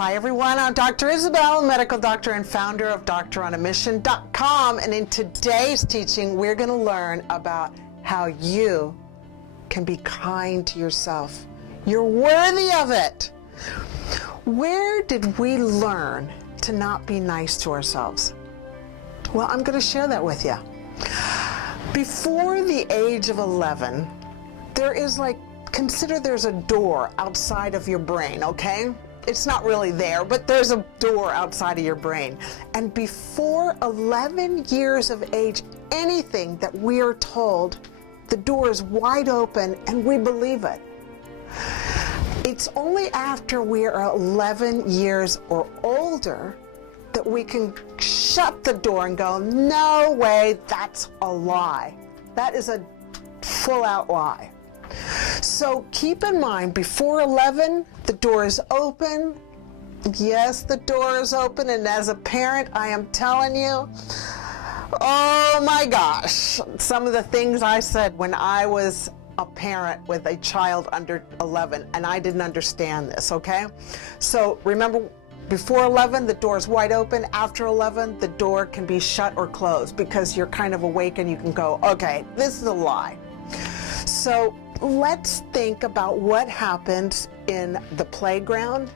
Hi everyone, I'm Dr. Isabel, medical doctor and founder of Doctoronamission.com, and in today's teaching we're going to learn about how you can be kind to yourself. You're worthy of it. Where did we learn to not be nice to ourselves? Well, I'm going to share that with you. Before the age of 11, there is consider there's a door outside of your brain, okay? It's not really there, but there's a door outside of your brain. And before 11 years of age, anything that we are told, the door is wide open and we believe it. It's only after we are 11 years or older that we can shut the door and go, no way, that's a lie. That is a full-out lie. So keep in mind, before 11, the door is open. Yes, the door is open, and as a parent, I am telling you, oh my gosh, some of the things I said when I was a parent with a child under 11, and I didn't understand this, okay? So remember, before 11, the door is wide open. After 11, the door can be shut or closed because you're kind of awake and you can go, okay, this is a lie. So let's think about what happens in the playground,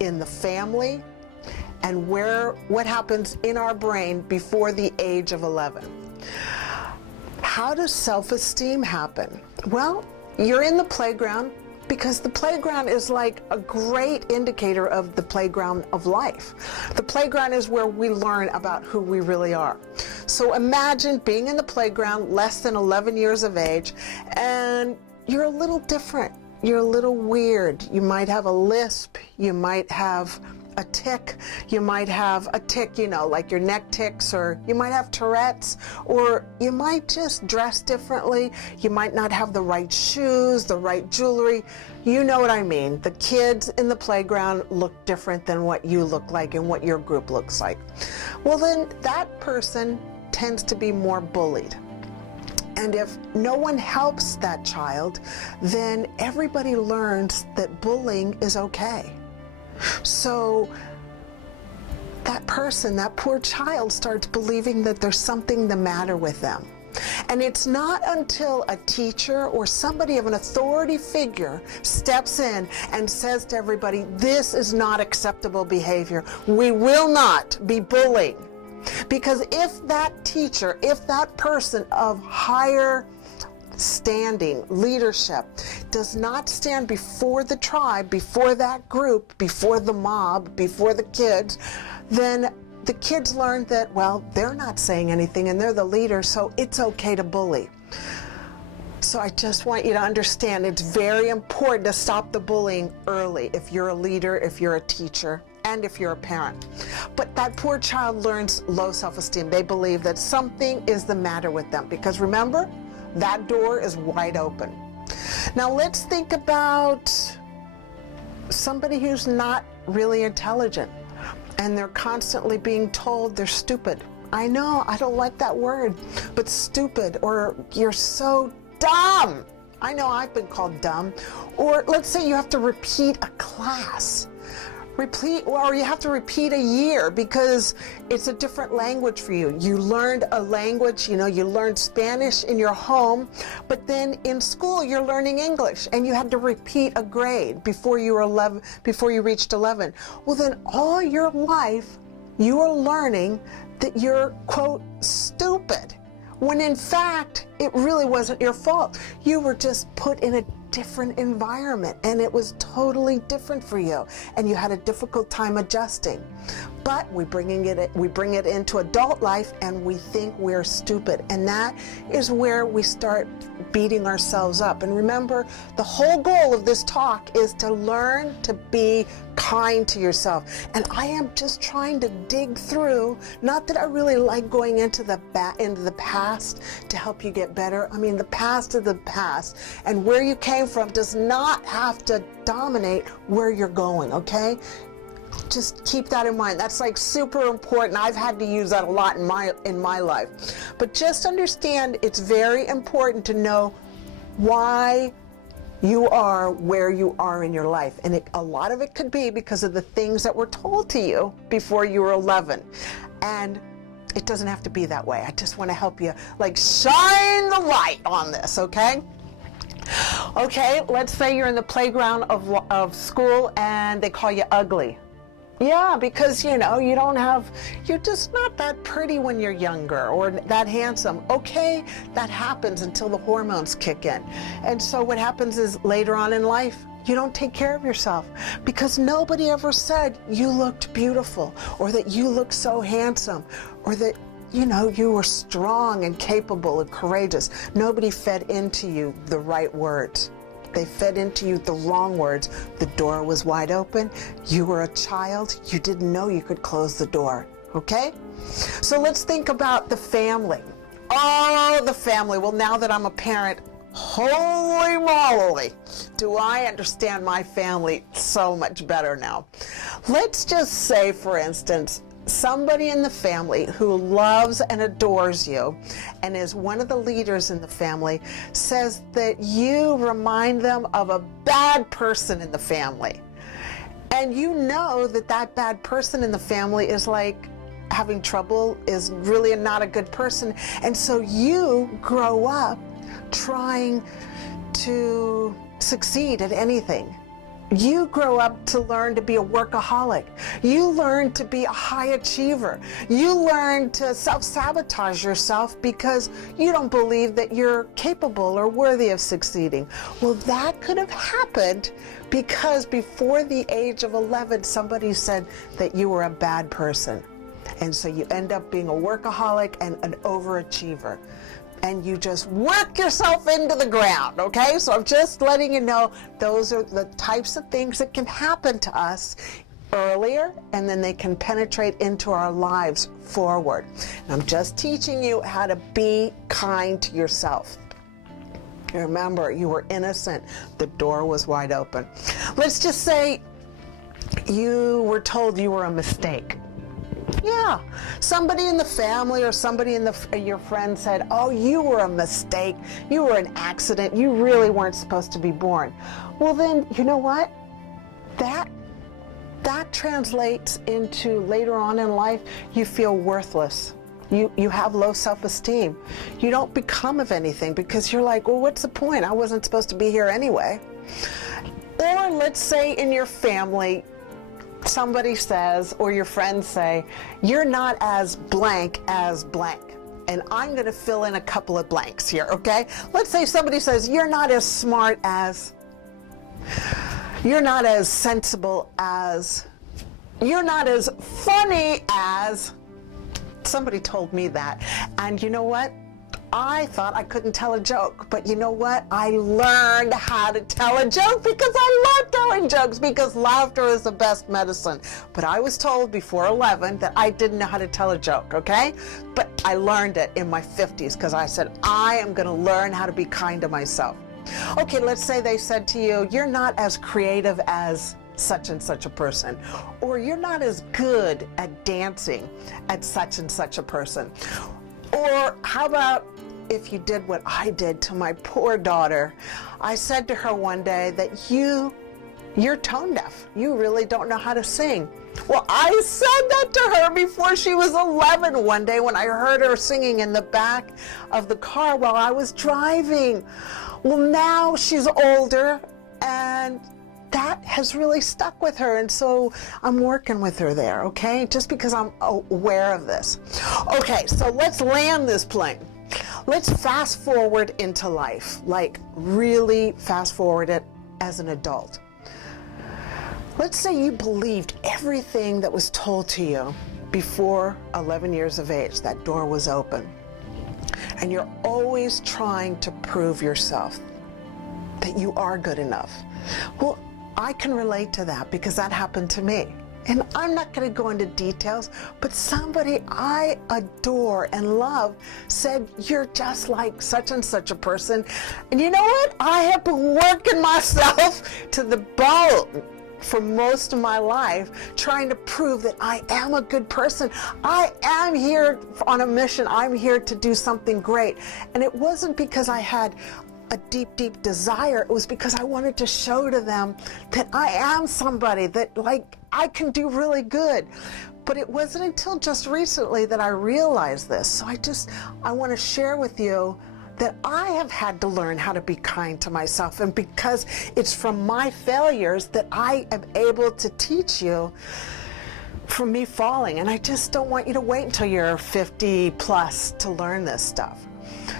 in the family, and what happens in our brain before the age of 11. How does self-esteem happen? Well, you're in the playground because the playground is like a great indicator of the playground of life. The playground is where we learn about who we really are. So imagine being in the playground, less than 11 years of age, and you're a little different. You're a little weird. You might have a lisp. You might have a tic. You might have a tic, like your neck tics, or you might have Tourette's, or you might just dress differently. You might not have the right shoes, the right jewelry. You know what I mean. The kids in the playground look different than what you look like and what your group looks like. Well, then that person tends to be more bullied. And if no one helps that child, then everybody learns that bullying is okay. So that person, that poor child, starts believing that there's something the matter with them. And it's not until a teacher or somebody of an authority figure steps in and says to everybody, this is not acceptable behavior. We will not be bullying. Because if that teacher, if that person of higher standing, leadership, does not stand before the tribe, before that group, before the mob, before the kids, then the kids learn that, well, they're not saying anything and they're the leader, so it's okay to bully. So I just want you to understand, it's very important to stop the bullying early if you're a leader, if you're a teacher, and if you're a parent. But that poor child learns low self-esteem. They believe that something is the matter with them because remember, that door is wide open. Now let's think about somebody who's not really intelligent and they're constantly being told they're stupid. I know, I don't like that word, but stupid, or you're so dumb. I know I've been called dumb. Or let's say you have to repeat a class. Or you have to repeat a year because it's a different language for you. You learned a language, you learned Spanish in your home, but then in school you're learning English and you had to repeat a grade before you reached 11. Well, then all your life you are learning that you're, quote, stupid, when in fact it really wasn't your fault. You were just put in a different environment and it was totally different for you and you had a difficult time adjusting. But we bring it into adult life and we think we're stupid, and that is where we start beating ourselves up. And remember, the whole goal of this talk is to learn to be kind to yourself. And I am just trying to dig through, not that I really like going into the past to help you get better. I mean, the past is the past, and where you came from does not have to dominate where you're going, okay? Just keep that in mind. That's super important. I've had to use that a lot in my life. But just understand, it's very important to know why You are where you are in your life. And a lot of it could be because of the things that were told to you before you were 11. And it doesn't have to be that way. I just want to help you, like, shine the light on this, okay? Okay, let's say you're in the playground of school and they call you ugly. Yeah, because, you know, you're just not that pretty when you're younger or that handsome. Okay, that happens until the hormones kick in. And so what happens is later on in life, you don't take care of yourself because nobody ever said you looked beautiful or that you looked so handsome or that, you know, you were strong and capable and courageous. Nobody fed into you the right words. They fed into you the wrong words. The door was wide open. You were a child. You didn't know you could close the door. Okay? So let's think about the family. Oh, the family. Well, now that I'm a parent, holy moly, do I understand my family so much better now. Let's just say, for instance, somebody in the family who loves and adores you and is one of the leaders in the family says that you remind them of a bad person in the family. And you know that that bad person in the family is like having trouble, is really not a good person. And so you grow up trying to succeed at anything. You grow up to learn to be a workaholic. You learn to be a high achiever. You learn to self-sabotage yourself because you don't believe that you're capable or worthy of succeeding. Well, that could have happened because before the age of 11, somebody said that you were a bad person. And so you end up being a workaholic and an overachiever. And you just work yourself into the ground, okay? So I'm just letting you know those are the types of things that can happen to us earlier, and then they can penetrate into our lives forward. And I'm just teaching you how to be kind to yourself. Remember, you were innocent. The door was wide open. Let's just say you were told you were a mistake. Yeah, somebody in the family or somebody in your friend said, oh, you were a mistake, you were an accident, you really weren't supposed to be born. Well then, you know what? That translates into later on in life, you feel worthless. You have low self-esteem. You don't become of anything because you're like, well, what's the point? I wasn't supposed to be here anyway. Or let's say in your family, somebody says, or your friends say, you're not as blank as blank. And I'm going to fill in a couple of blanks here, okay? Let's say somebody says, you're not as smart as, you're not as sensible as, you're not as funny as. Somebody told me that. And you know what? I thought I couldn't tell a joke, but you know what? I learned how to tell a joke because I love telling jokes because laughter is the best medicine. But I was told before 11 that I didn't know how to tell a joke, okay? But I learned it in my 50s because I said, I am going to learn how to be kind to myself. Okay, let's say they said to you, you're not as creative as such and such a person, or you're not as good at dancing as such and such a person. Or how about if you did what I did to my poor daughter? I said to her one day that you're tone deaf. You really don't know how to sing. Well, I said that to her before she was 11 one day when I heard her singing in the back of the car while I was driving. Well, now she's older and that has really stuck with her, and so I'm working with her there, okay? Just because I'm aware of this. Okay, so let's land this plane. Let's fast forward into life, like really fast forward it as an adult. Let's say you believed everything that was told to you before 11 years of age. That door was open. And you're always trying to prove yourself that you are good enough. Well, I can relate to that because that happened to me. And I'm not going to go into details, but somebody I adore and love said, you're just like such and such a person. And you know what? I have been working myself to the bone for most of my life, trying to prove that I am a good person. I am here on a mission. I'm here to do something great. And it wasn't because I had a deep, deep desire. It was because I wanted to show to them that I am somebody that, like, I can do really good. But it wasn't until just recently that I realized this. So I want to share with you that I have had to learn how to be kind to myself. And because it's from my failures that I am able to teach you from me falling. And I just don't want you to wait until you're 50 plus to learn this stuff.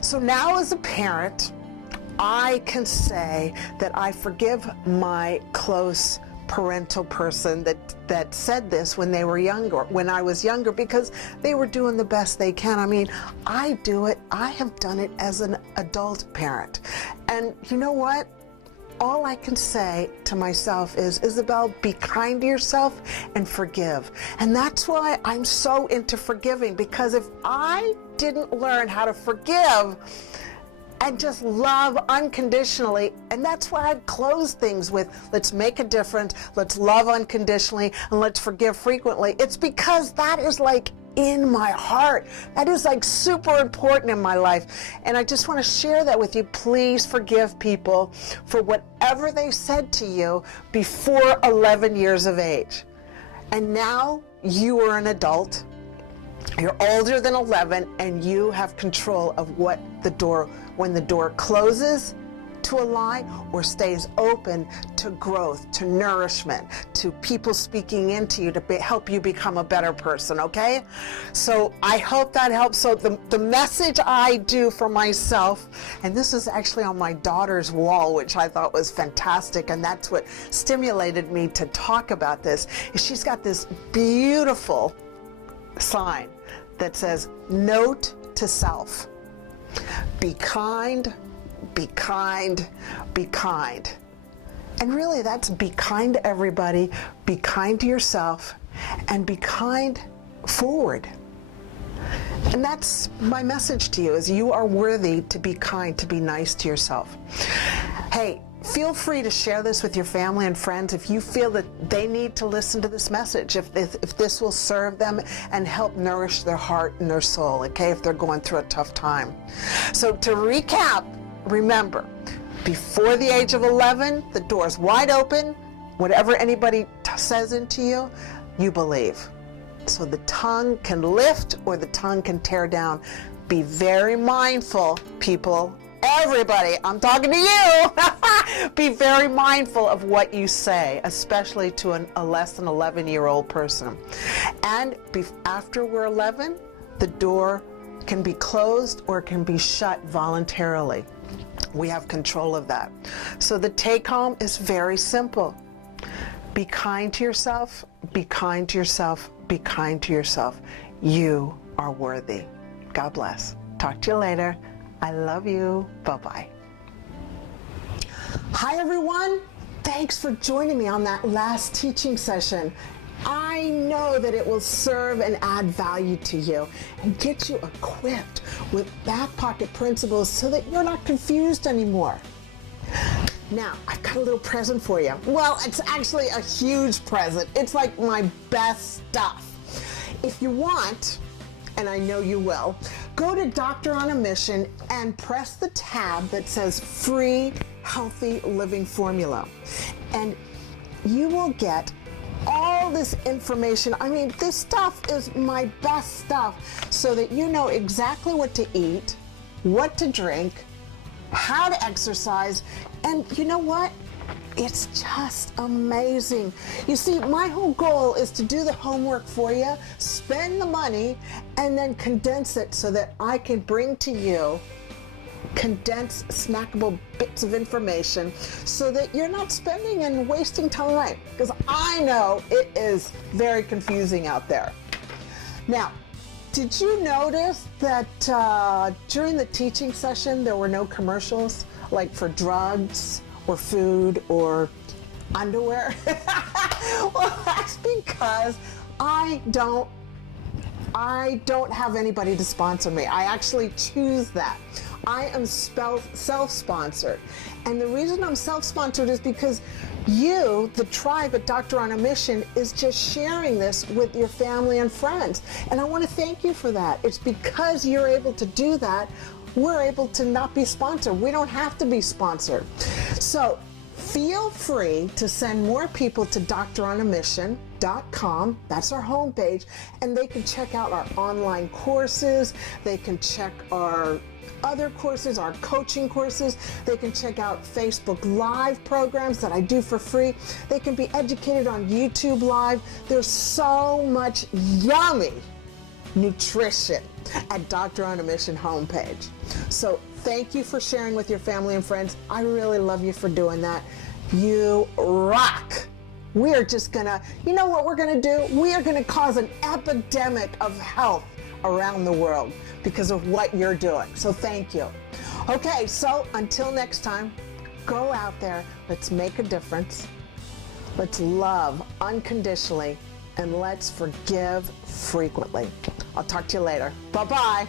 So now as a parent, I can say that I forgive my close parental person that said this when they were younger, when I was younger, because they were doing the best they can. I mean, I do it. I have done it as an adult parent. And you know what? All I can say to myself is, Isabel, be kind to yourself and forgive. And that's why I'm so into forgiving, because if I didn't learn how to forgive and just love unconditionally, and that's why I close things with, let's make a difference, let's love unconditionally, and let's forgive frequently. It's because that is like in my heart. That is like super important in my life. And I just want to share that with you. Please forgive people for whatever they said to you before 11 years of age. And now you are an adult. You're older than 11, and you have control of when the door closes to a lie or stays open to growth, to nourishment, to people speaking into you to help you become a better person, okay? So I hope that helps. So the message I do for myself, and this is actually on my daughter's wall, which I thought was fantastic, and that's what stimulated me to talk about this, is she's got this beautiful sign that says, note to self, be kind, be kind, be kind. And really that's be kind to everybody, be kind to yourself, and be kind forward. And that's my message to you, is you are worthy to be kind, to be nice to yourself. Hey, feel free to share this with your family and friends if you feel that they need to listen to this message, if this will serve them and help nourish their heart and their soul, okay, if they're going through a tough time. So to recap, remember, before the age of 11, the door's wide open. Whatever anybody says into you, you believe. So the tongue can lift or the tongue can tear down. Be very mindful, people. Everybody, I'm talking to you. Be very mindful of what you say, especially to a less than 11-year-old person. And after we're 11, the door can be closed or can be shut voluntarily. We have control of that. So the take home is very simple. Be kind to yourself, be kind to yourself, be kind to yourself. You are worthy. God bless. Talk to you later. I love you. Bye-bye. Hi, everyone. Thanks for joining me on that last teaching session. I know that it will serve and add value to you and get you equipped with back pocket principles so that you're not confused anymore. Now, I've got a little present for you. Well, it's actually a huge present. It's like my best stuff. If you want, and I know you will, go to Doctor on a Mission and press the tab that says Free Healthy Living Formula. And you will get all this information. I mean, this stuff is my best stuff so that you know exactly what to eat, what to drink, how to exercise, and you know what? It's just amazing. You see, my whole goal is to do the homework for you, spend the money, and then condense it so that I can bring to you condensed, snackable bits of information so that you're not spending and wasting time, because I know it is very confusing out there. Now, did you notice that during the teaching session there were no commercials, like for drugs or food or underwear? Well, that's because I don't have anybody to sponsor me. I actually choose that. I am self-sponsored. And the reason I'm self-sponsored is because you, the tribe at Doctor on a Mission, is just sharing this with your family and friends. And I want to thank you for that. It's because you're able to do that we're able to not be sponsored. We don't have to be sponsored. So feel free to send more people to Doctoronamission.com. That's our homepage. And they can check out our online courses. They can check our other courses, our coaching courses. They can check out Facebook Live programs that I do for free. They can be educated on YouTube Live. There's so much yummy nutrition at Doctor on a Mission homepage. So thank you for sharing with your family and friends. I really love you for doing that. You rock. We are just gonna, you know what we're gonna do? We are gonna cause an epidemic of health around the world because of what you're doing. So thank you. Okay, so until next time, go out there, let's make a difference. Let's love unconditionally and let's forgive frequently. I'll talk to you later. Bye-bye.